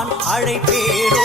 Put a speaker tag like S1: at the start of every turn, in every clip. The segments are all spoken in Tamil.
S1: நான் அழைப்பேனோ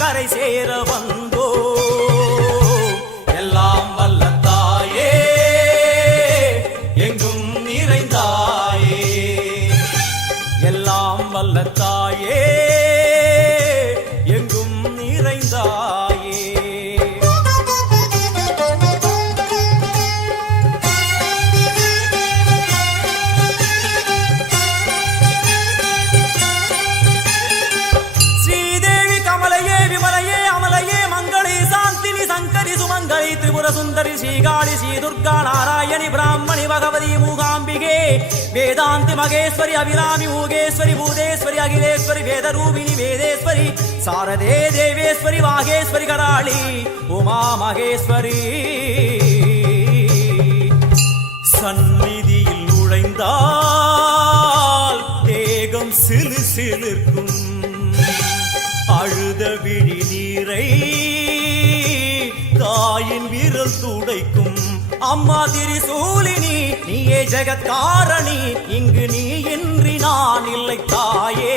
S1: கரை சேர துர்கா நாராயணி பிராமணி பகவதி மூகாம்பிகே. வேதாந்தி மகேஸ்வரி அபிராமி மூகேஸ்வரி பூதேஸ்வரி அகிலேஸ்வரி வேதரூபிணி வேதேஸ்வரி சாரதே தேவேஸ்வரி வாகேஸ்வரி கராளி உமா மகேஸ்வரி. சந்நிதியில் நுழைந்தால் தேகம் சிலு சிலிருக்கும். அழுத விழி நீரை தாயின் விரல் துடைக்கும். அம்மா திரிசூலினி நீயே ஜெகத்காரணி இங்கு நீ இன்றி நான் இல்லை தாயே.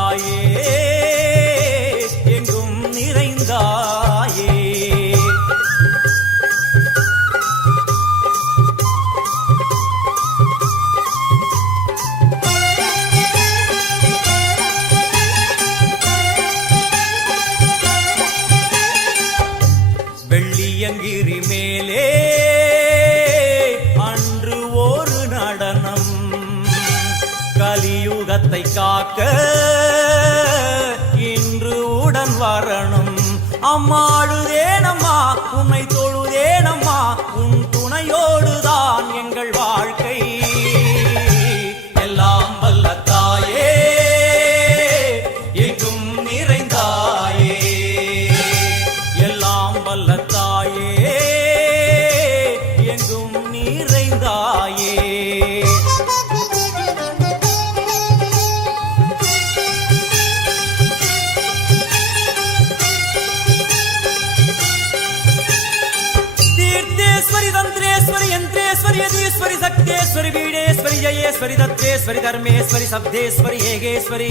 S1: శ్రీజయేశ్వరి దత్తేశ్వరి ధర్మేశ్వరి శబ్దేశ్వరి ఏగేశ్వరి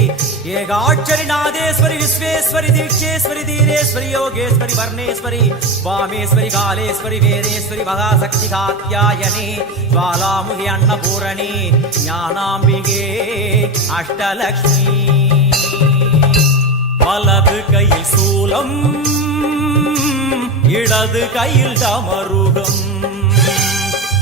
S1: ఏగాక్షరి నాదేశ్వరి విశ్వేశ్వరి దీక్షేశ్వరి ధీరేశ్వరి యోగేశ్వరి వర్ణేశ్వరి వామేశ్వరి కాళేశ్వరి వేరేశ్వరి మహాశక్తి కాత్యాయని జ్వాలాముఖి అన్నపూరణి ஞானாம்பிகே அஷ்டலக்ஷ்மி வலது கையில் சூலம் இடது கையில் தமருகம்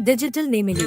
S2: ஜனனி டிஜிட்டல் நேமிலி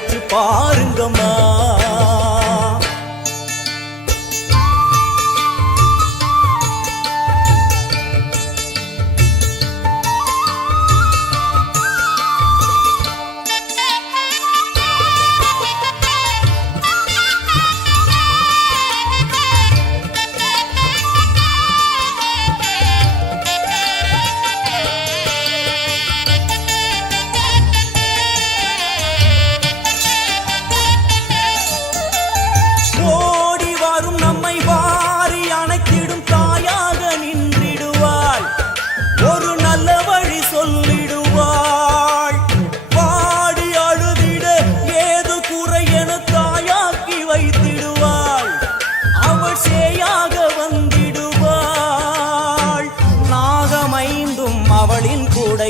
S1: பொங்க பாருங்கம்மா.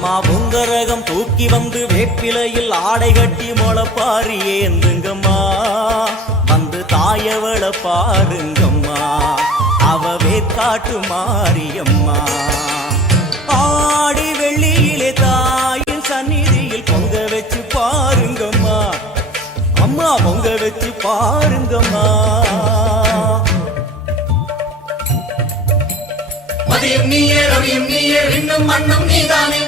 S1: அம்மா பொங்கரகம் தூக்கி வந்து வேப்பிலையில் ஆடை கட்டி முளப்பாரி ஏந்துங்கம்மா. வந்து தாயவள பாருங்கம்மா அவ வேற்காட்டு மாரியம்மா. ஆடி வெள்ளியிலே தாயின் சந்நிதியில் பொங்க வச்சு பாருங்கம்மா. அம்மா பொங்க வச்சு பாருங்கம்மா.
S3: மதியம் நீயே ரவியும் நீயே விண்ணும் மண்ணும் நீதானே.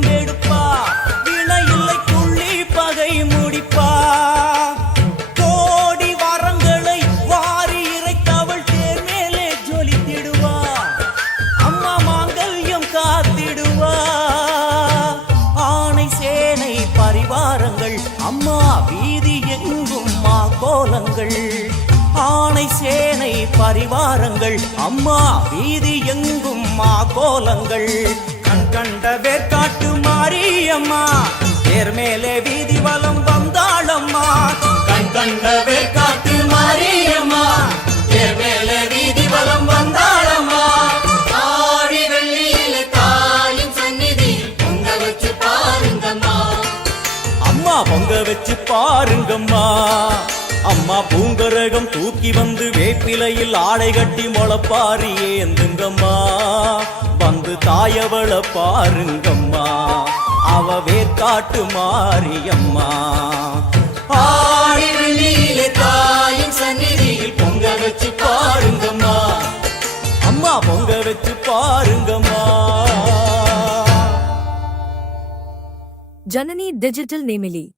S1: பிரம்பெடுப்பா வினையில்லை புள்ளி பகை முடிப்பா. கோடி வரங்களை வாரி இறைத்தவள் தேர் மேலே ஜொலித்திடுவா. அம்மா மாங்கல்யம் காத்திடுவா. ஆணை சேனை பரிவாரங்கள் அம்மா வீதி எங்கும் மா கோலங்கள் ஆணை சேனை பரிவாரங்கள் அம்மா வீதி எங்கும் மா கோலங்கள் கண்ட வேற்காட்டு மாரியம்மா. தேர் மேலே வீதி வலம் வந்தாளம்மா.
S3: கண் கண்ட வேற்காட்டு மாரியம்மா. தேர் மேலே வீதி வலம் வந்தாளம்மா. ஆடி வெள்ளியில தாயின் சந்நிதி பொங்க வச்சு பாருங்கம்மா.
S1: அம்மா பொங்க வச்சு பாருங்கம்மா. அம்மா பூங்கரகம் தூக்கி வந்து வேப்பிலையில் ஆடை கட்டி முளப்பாரி ஏந்துங்கம்மா. வந்து தாயவள பாருங்கம்மா. அவ வேற்காட்டு மாரியம்மா.
S3: தாயின் சந்நிதியில் பொங்க வச்சு பாருங்கம்மா.
S1: அம்மா பொங்க வச்சு பாருங்கம்மா.
S2: ஜனனி டிஜிட்டல் நேமிலி.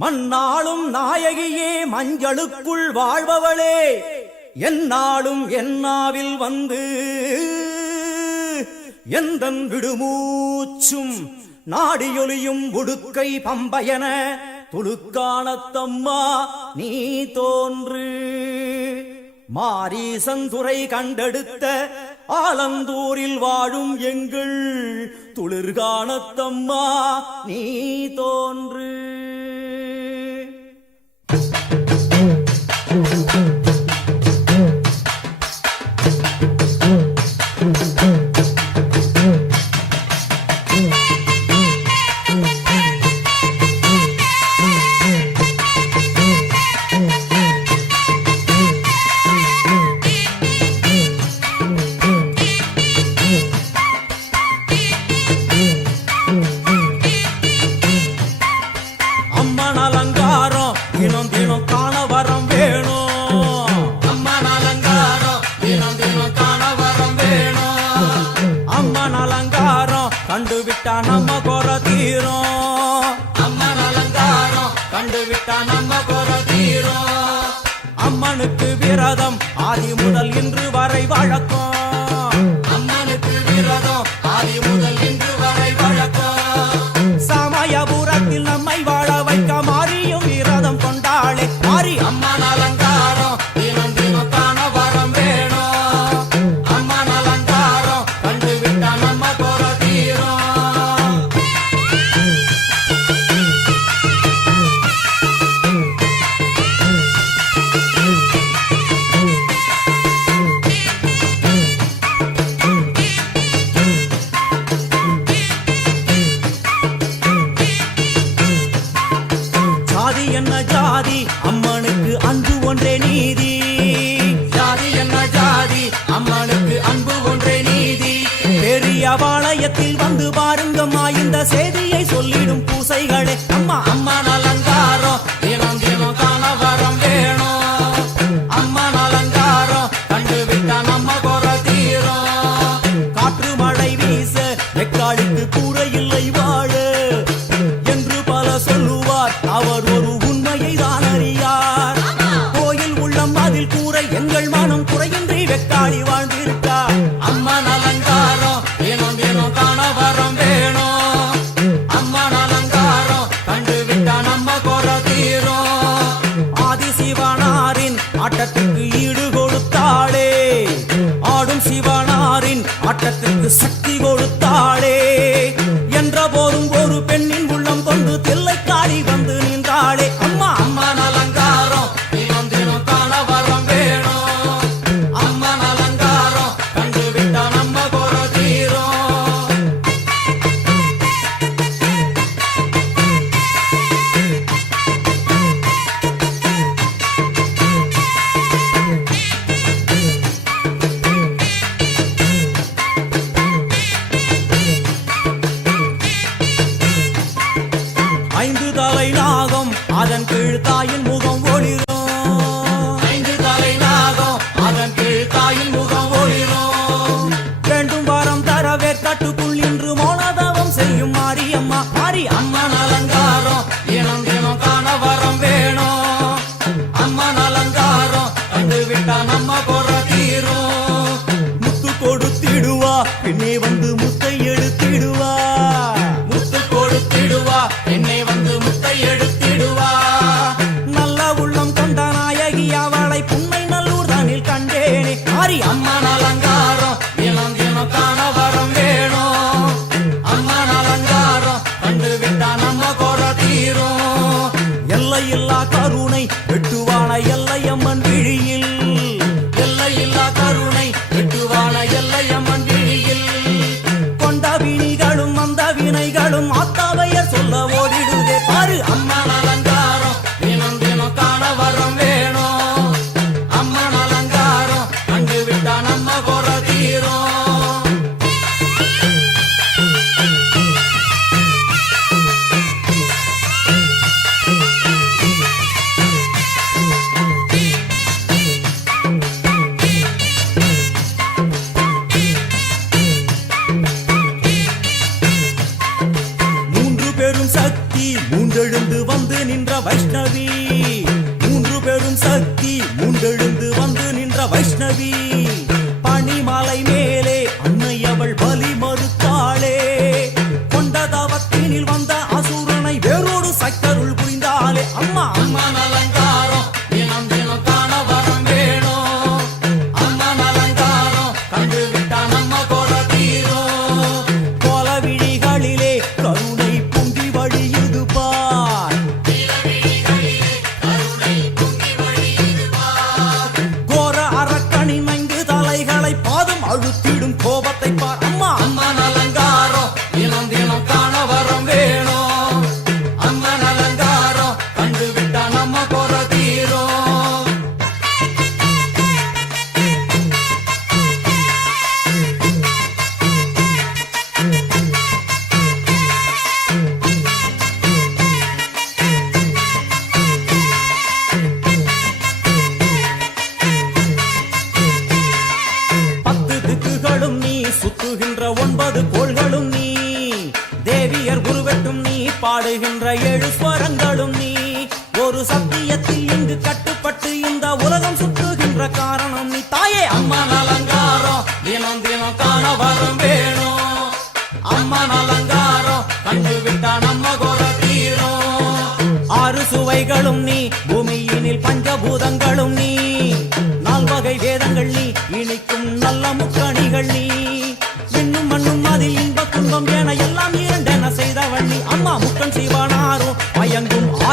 S1: மண்ணாளும் நாயகியே மஞ்சளுக்குள் வாழ்பவளே. என்னாலும் என்னாவில் வந்து எந்தன் விடுமூச்சும் நாடியொலியும் உடுக்கை பம்பயன துளுக்கானத்தம்மா நீ தோன்று. மாரீசந்துரை கண்டெடுத்த ஆலந்தூரில் வாழும் எங்கள் துளிர்கானத்தம்மா நீ தோன்று. காண வரம் வேணும்.
S3: அம்மன் அலங்காரம்
S1: கண்டுவிட்டா நம்ம குற தீரும்.
S3: அம்மன் அலங்காரம் கண்டுவிட்டா நம்ம குற தீரும்.
S1: அம்மனுக்கு விரதம் ஆதி முதல் இன்று வரை வழக்கம். எனக்கு சக்தி கொடுத்தாளே. என்ற போதும் ஒரு பெண்ணின் உள்ளம் கொண்டு தில்லை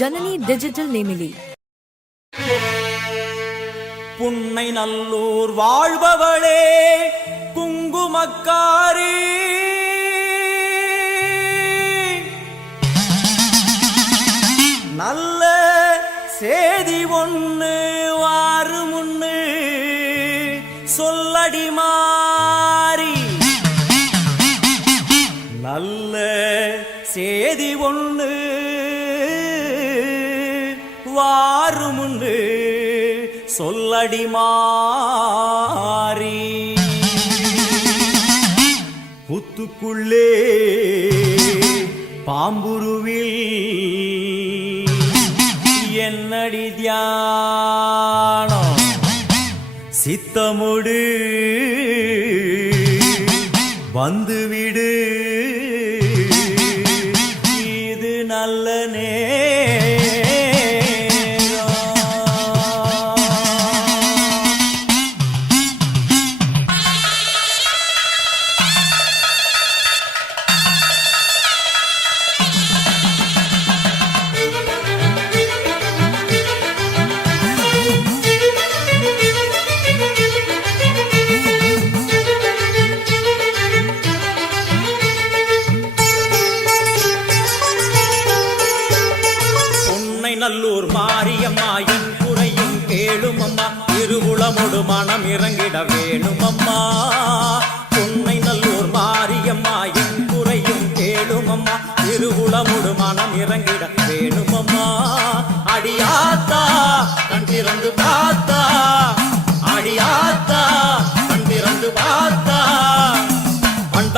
S2: ஜனனி டிஜிட்டல் நெமிலி.
S1: புன்னை நல்லூர் வாழ்பவளே குங்குமக்காரே. நல்ல சேதி ஒன்று வாறு முன்னு சொல்லடிமா சொல்லு சொல்லடி மாறி புத்துக்குள்ளே பாம்புருவில் என்னடி தியானம்? சித்தமுடு வந்துவிடு.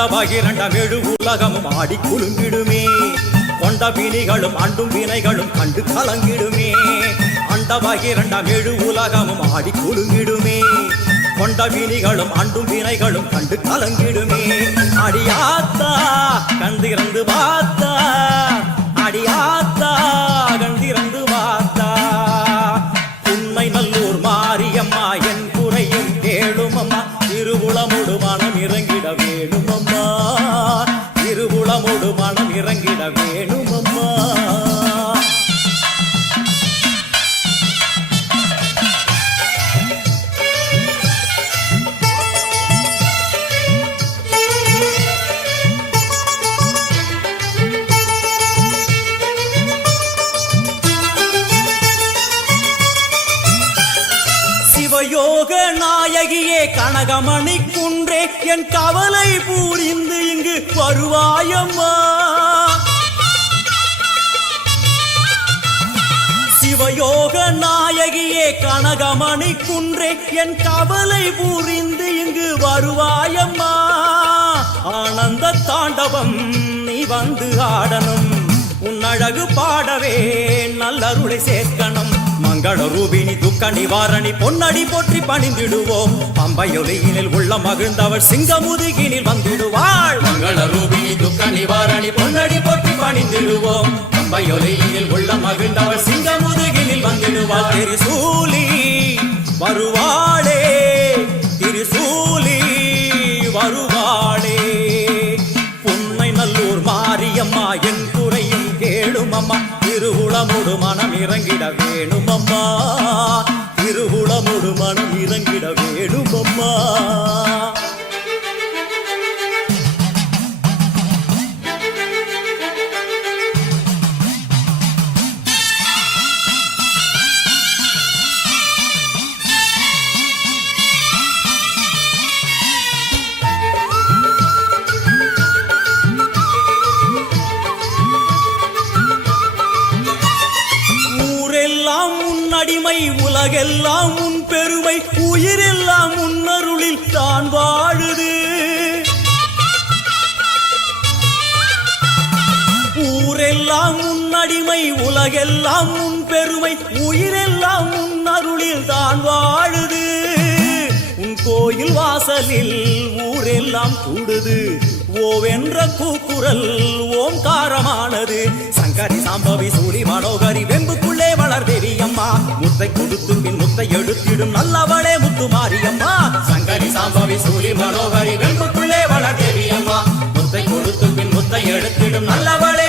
S1: பகிரண்டம் எழு உலகமும் ஆடி குலுங்கிடுமே. கொண்ட வினிகளும் அண்டும் வினைகளும் கண்டு கலங்கிடுமே. அண்ட பகிரண்டம் எழு உலகமும் ஆடி குலுங்கிடுமே. கொண்ட வினிகளும் அண்டும் வினைகளும் கண்டு கலங்கிடுமே. அடியாத்தா கண்டு இறந்து பார்த்தா. அடியாத்தா மனம் இறங்கிட வேணும் அம்மா சிவயோக நாயகியே கனகமணி என் கவலை பூரிந்து இங்கு வருவாயம்மா. சிவயோக நாயகியே கனகமணி குன்றே என் கவலை பூரிந்து இங்கு வருவாயம்மா. ஆனந்த தாண்டவம் நீ வந்து ஆடணும். உன் அழகு பாடவே நல்லருளை சேர்க்கணும். மங்கள ரூபினி துக்க நிவாரணி பொன்னடி போற்றி பணிந்திடுவோம். பம்பையொலியினில் உள்ள மகிழ்ந்தவள் சிங்கமுதுகினில் வந்திடுவாள். மங்கள ரூபினி துக்க நிவாரணி பொன்னடி போற்றி பணிந்திடுவோம். பம்பையொலியினில் உள்ள மகிழ்ந்தவள் சிங்கமுதுகினில் வந்திடுவாள். திரிசூலி திருவுளமுடு மனம் இறங்கிட வேணும் அம்மா திருவுளமுடு மனம் இறங்கிட வேணும் அம்மா உலகெல்லாம் உன் பெருமை உயிரெல்லாம் உன் அருளில் தான் வாழுது. ஊரெல்லாம் உன் அடிமை உலகெல்லாம் உன் பெருமை உயிரெல்லாம் உன் அருளில் தான் வாழுது. உன் கோயில் வாசலில் ஊரெல்லாம் கூடுது. ஓவென்ற கூக்குரல் ஓம்காரமானது சங்கரி சாம்பவி சூரி மனோகரி வெம்புக்குள்ளே வளர் தேவியம்மா முத்தை கொடுத்து பின் முத்தை எடுத்திடும் நல்லவளே முத்து மாரியம்மா. சங்கரி சாம்பவி சூரி மனோகரி வெண்புக்குள்ளே வளர் தேவியம்மா முத்தை கொடுத்து பின் முத்தை எடுத்திடும் நல்லவளே